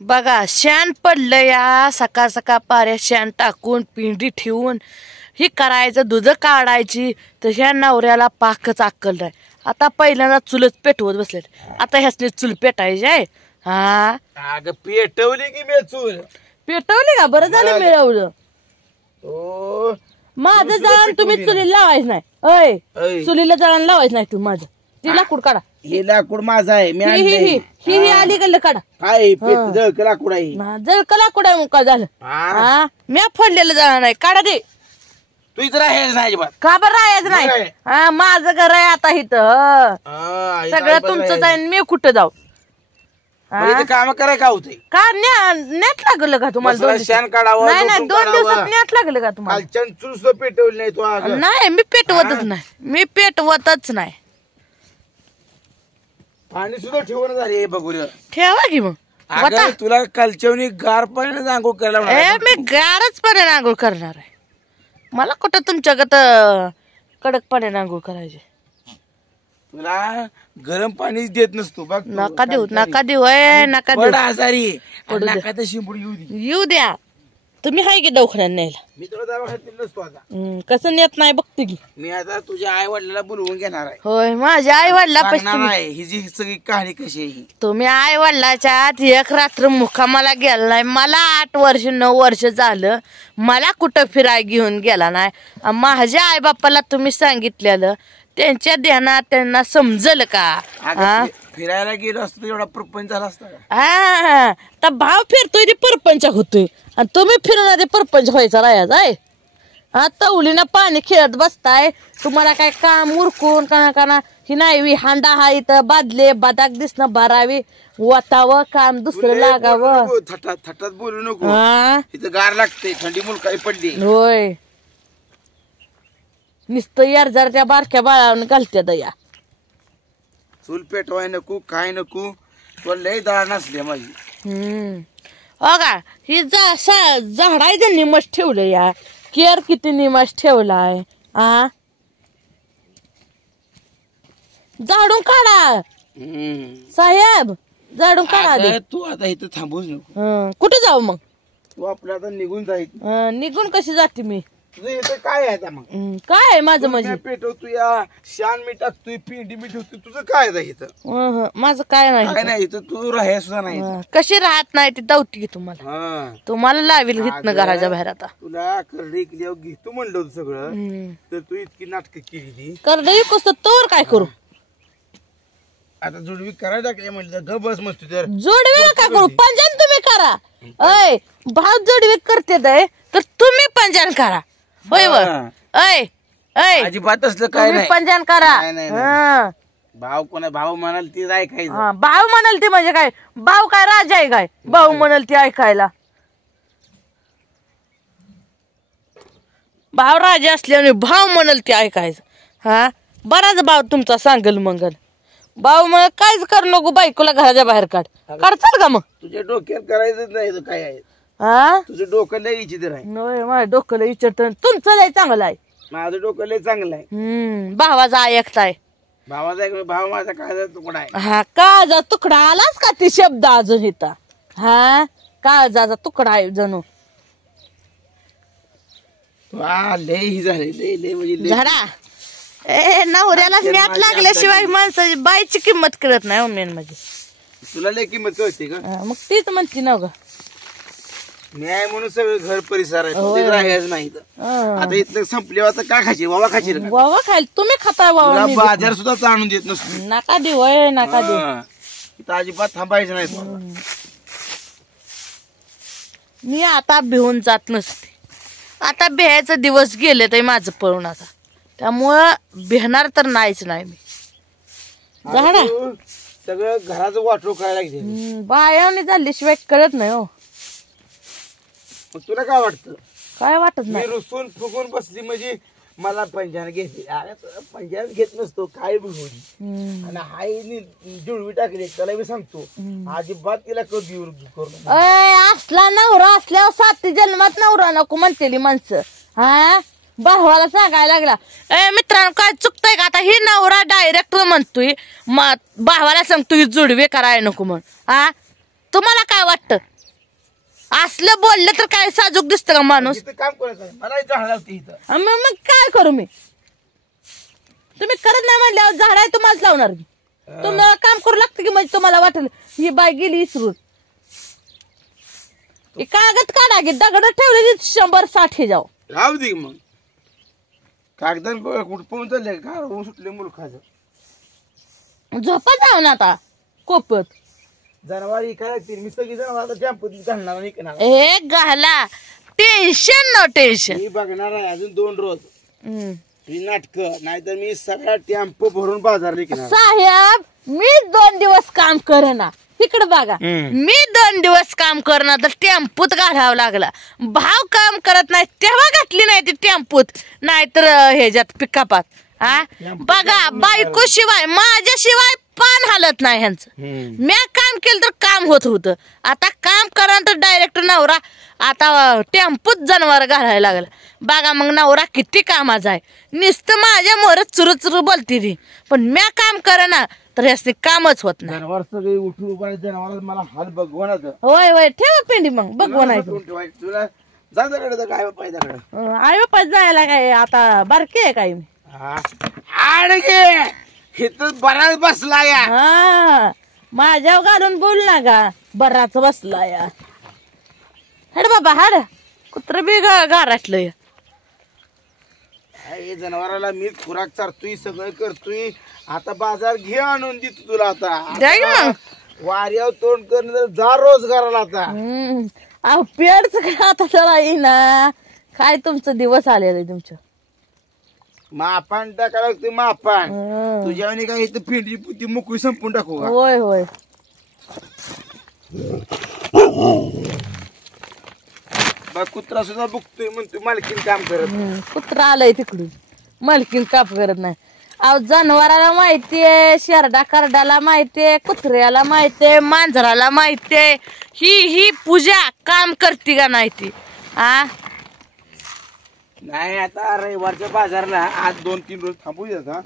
बघा शेण पडलं या सकाळ सकाळ पाऱ्या शेण टाकून पिंडी ठेवून ही करायचं दूध काढायची तर ह्या नवऱ्याला पाकच अक्कल नाही. आता पहिल्यांदा चुलच पेटवत बसले आता ह्यासने चूल पेटायची आहे. हा अगं पेटवली की मी चूल पेटवली का बरं झालं मिळवलं. ओ माझं जळण तुम्ही चुलीला लावायचं नाही. अय चुलीला जळण लावायचं नाही तू माझं ती लाकूड काढा. हे लाकूड माझं आहे मी ही आली गल्ल काढा. काय जळक लाकूड आहे जळक लाकूड आहे मग काय झालं. हा मी फोडलेलं जळण नाही काढा दे. तू इथं राहायचं नाही अजिबात. का बरं राहायचं नाही. हा माझं घर आहे आता इथं सगळं तुमचंच आहे मी कुठं जाऊ. काम कराय का होते का नेट लागलं का तुम्हाला. शेण काढावं नाही नाही 2 दिवसात नेट लागलं का तुम्हाला. चूल पेटवली नाही तू. नाही मी पेटवतच नाही मी पेटवतच नाही. पाणी सुद्धा ठेवून झाले बघू ठेवा की मग तुला कालच्या गार पाण्याने आंघोळ करायला मी गारच पाण्याने आंघोळ करणार आहे. मला कुठं तुमच्यागत कडक पाण्याने आंघोळ करायचे. तुला गरम पाणी देत नसतो बघ. नका देऊ नका देऊ नका देऊ. आजारी नाकात शिंपड येऊ द्या तुम्ही हाय की दवाखान्यात न्यायला. मी तुला दवाखान्यात नसतो आता. कसं नेत नाही बघते की मी आता तुझ्या आई वडिलाला बोलवून घेणार आहे. होय माझ्या आई वडिला ही जी सगळी कहाणी कशी आहे. तुम्ही आई वडिलाच्या आत एक रात्र मुक्कामाला गेला नाही. मला 8 वर्ष 9 वर्ष झालं मला कुठं फिराय घेऊन गेला नाही. माझ्या आई बापाला तुम्ही सांगितलेलं त्यांच्या ध्यानात त्यांना समजलं का. फिरायला गेलो असतो एवढा प्रपंच झाला असता का. हा तर भाव फिरतोय ते परपंच होतोय आणि तुम्ही फिरणार ते परपंच व्हायचा राहायचा आहे. हा तवलीनं पाणी खेळत बसताय. तुम्हाला काय काम उरकून काना ही नाही हांडा हा इथं बादले बदाक दिसणं भरावी वतावं काम दुसरं लागावं. थटात बोलू नको. इथं गार लागते थंडी मुलकाई पडली. होय नुसतं यार जरा त्या बारक्या बाळावर घालत्यात या. चूल पेटवाय नको काय नको तुला लय दाळ नसली माझी. हो का ही झाडाय त्यांनी मस्त ठेवलं या. केअर किती निमस ठेवलाय. झाडून काढा साहेब झाडून काढा. तू आता इथं थांबूच नको. कुठे जाऊ मग. तू आपल्या आता निघून जाईल. निघून कशी जाते मी. तुझं इथं काय आहे मग. काय आहे माझं म्हणजे पेटवतो या शान मी टाकतोय पिंडी मी ठेवतोय तुझं काय आहे इथं. माझं काय नाही काय नाही इथं तू राहाय सुद्धा नाही. कशी राहत नाही ती दवती तुम्हाला. तुम्हाला लावेल घेतलं घराच्या बाहेर. आता तुला करडे घेतो म्हणलं होतं सगळं तर तू इतकी नाटक केली ती. करडे कसं तोवर काय करू. आता जोडवी करायला टाकले म्हटलं ग बस मस्त. तर जोडवी काय करू पंजान तुम्ही करा. अय भाव जोडवी करते तर तुम्ही पंजान करा. होय अय अय अजिबात असलं काय नाही. पंजान करा. भाव कोणा भाव म्हणाल ती ऐकायचं. भाव म्हणाल ती म्हणजे काय. भाव काय राजा आहे काय भाऊ म्हणाल ती ऐकायला. भाव राजा असल्याने भाव म्हणाल ती ऐकायचं. हा बराच भाव तुमचा सांगल मंगल. भाऊ मग कायच कर नको बायकोला घराच्या बाहेर काढ काढचाल का मग. तुझ्या डोक्यात करायचं नाही काय आहे. तुझं डोकं लय इचित्र आहे. माझ्या डोक्याला विचारत तुमचं लय चांगलं आहे. माझं डोकं लय चांगलं आहे. भावाचा ऐकताय. भावाचा भाव माझा काळजा तुकडा आहे. हा काळजा तुकडा आलाच का ती शब्द अजून इथं. हा काळजाचा तुकडा आहे जणू. लय ही झाले लय म्हणजे झाडा नवऱ्याला म्यात लागल्याशिवाय माणसाची बाईची किंमत कळत नाही. मेन म्हणजे तुला लय किंमत कळते का. मग तीच म्हणते ना ग. न्याय म्हणून सगळं घर परिसर आहे राहायचं नाही. आता इथलं संपले आता काय खायचे बाबा खायचे बाबा खायला तुम्ही खाता बाबा. बाजार सुद्धा आणून देत नसतो. नका देऊ नका देऊ. इथं अजिबात थांबायचं नाही. मी आता भिवून जात नसते. आता बिहायचं दिवस गेले तर माझं पळून आता त्यामुळं भेणार तर नाहीच नाही मी. झाडा सगळं घराचं वाटो करायला लागते. बायाने झाल्याशिवाय कळत नाही हो. तुला काय वाटतं. काय वाटत नाही. रुसून फुगून बसली म्हणजे मला पंजान घेते. पंजान घेत नसतो काय बी होईल. आणि हाय जुळवी टाकली त्याला मी सांगतो अजिबात तिला कधी करू. असला नवरा असल्यावर 7 जन्मात नवरा नको म्हणतेली माणसं. हा भावाला सांगायला लागला मित्रांनो काय चुकतंय का. आता ही नवरा डायरेक्ट म्हणतोय भावाला सांगतोय जुडवे करायला नको म्हण. तुम्हाला काय वाटतं असलं बोललं तर काय साजूक दिसतं का माणूस इथं काम करायचं मला झाड लावते इथं मग काय करू मी तुम्ही करत नाही म्हणल्यावर झाड आहे तुम्हालाच लावणार मी तुम्हाला काम करू लागतं की म्हणजे तुम्हाला वाटेल ही बाई गेली इसरून कागद काढा की दगड ठेवले 100-60 जाऊ राहू दे मग कागदान कुठं पळून चालले गार सुटले मुलखाचं झोपा जाऊ ना आता कोपत जनावर काय लागतील मी सगळी जनावर टॅम्पो घालणार नाही का हे घाला टेन्शन न टेन्शन मी बघणार आहे अजून 2 रोज ही नाटक नाहीतर मी सगळा टेम्पो भरून बाजार घेणार साहेब मी 2 दिवस काम करना इकडे बघा मी 2 दिवस काम करणार तर टेम्पूत घालावं लागला भाव काम करत नाही तेव्हा घातली नाही ती टेम्पूत नाहीतर ह्याच्यात पिकापात हा बघा बायको शिवाय माझ्याशिवाय पान हालत नाही ह्यांचं म्या काम केलं तर काम होत होतं आता काम करा तर डायरेक्ट नवरा आता टेम्पूत जनावर घालायला लागला बघा मग नवरा किती कामाचा आहे नुसतं माझ्या मोर चुरू चुरू बोलती ती पण म्या काम करा ना तर यासनी कामच होत नाही जनावर सगळे उठून उभा जनावर मला हाल बघवणार होय होय ठेवा पेंडी मग बघ नाही तुला जाण्याकडे काय पाहिजे आई बापा जायला काय आता बारके आहे काय इथं बराच बसला या हा माझ्यावर घालून बोल ना का बराच बसला या हाड बाबा हाड कुत्र बी गारटलंय जनावराला मी खुराक चारतोय सगळं करतोय आता बाजार घे आणून देतो तुला द्या की आता मग वाऱ्यावर तोंड करणं जा रोजगाराला आता अहो पेडच काय आता जरा येईना काय तुमचं दिवस आलेलं आहे तुमचं मापान टाकायला लागते मापान तुझ्या काय इथं फिंडी पुती मोकळी संपून टाकू का होय होय कुत्रा सुद्धा बघतोय म्हणतो मालकीन काम करत कुत्रा आलंय तिकडून मालकीन काप करत नाही अहो जनावराला माहितीये शेरडा करडाला माहितीये कुत्र्याला माहितीये मांजराला माहितीये ही पूजा काम करते का नाही ती आ नाही आता रविवारच्या बाजारला आज 2-3 रोज थांबू द्या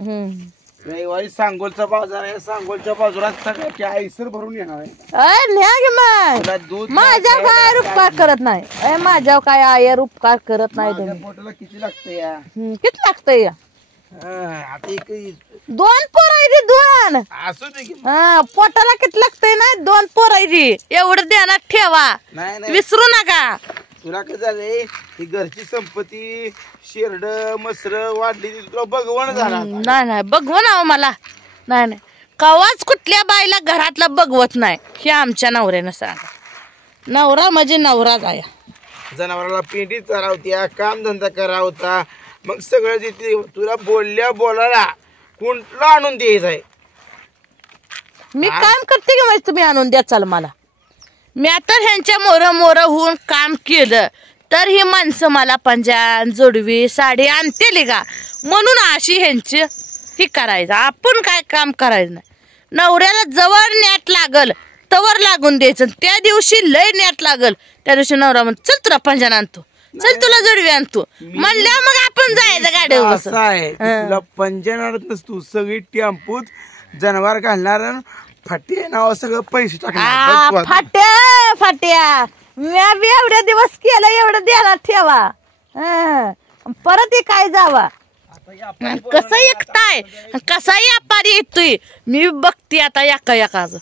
रविवारी सांगोलचा बाजार आहे सांगोलच्या बाजारात सगळ्याची आईसर भरून येणार आहे न्या गे मग माझ्या काय उपकार करत नाही माझ्या काय आयर उपकार करत नाही तुम्ही पोटाला किती लागतंय या किती लागतंय आता एक 2 पोरं आहे ती 2 असू दे की पोटाला किती लागतंय ना 2 पोरं आहे ती एवढं ध्यानात ठेवा नाही विसरू नका तुला काय झालंय ही घरची संपत्ती शेरड मसर वाढली तुला बघवण झाला नाही बघवण आहो मला नाही कवाच कुठल्या बाईला घरातलं बघवत नाही हे आमच्या नवऱ्यानं सांगा नवरा म्हणजे नवरा जाया जनावराला पेंडी चालवत्या कामधंदा करावता मग सगळं देते तुला बोलायला कुंटला आणून द्यायचंय मी काम करते की म्हणजे तुम्ही आणून द्या चाल मला मी आता ह्यांच्या मोर होऊन काम केलं तर ही माणसं मला पंजान जोडवी साडी आणतेली का म्हणून अशी ह्यांची ही करायचं आपण काय काम करायचं नाही नवऱ्याला जवळ नॅट लागल तवर लागून द्यायचं त्या दिवशी लय नॅट लागल त्या दिवशी नवरा म्हण चल तुला पंजान आणतो चल तुला जोडवी आणतो म्हणल्या मग आपण जायचं गाडीवर असं आहे तुला पंजान आणत नसतो सगळी टेम्पूत जनावर घालणार फाटी नाव सगळं पैसे टाकणार फाट्या मी एवढ्या दिवस केलं एवढं द्यायला ठेवा परत काय जावा कसं एकटाय कसा व्यापारी येतोय मी बघते आता एकाच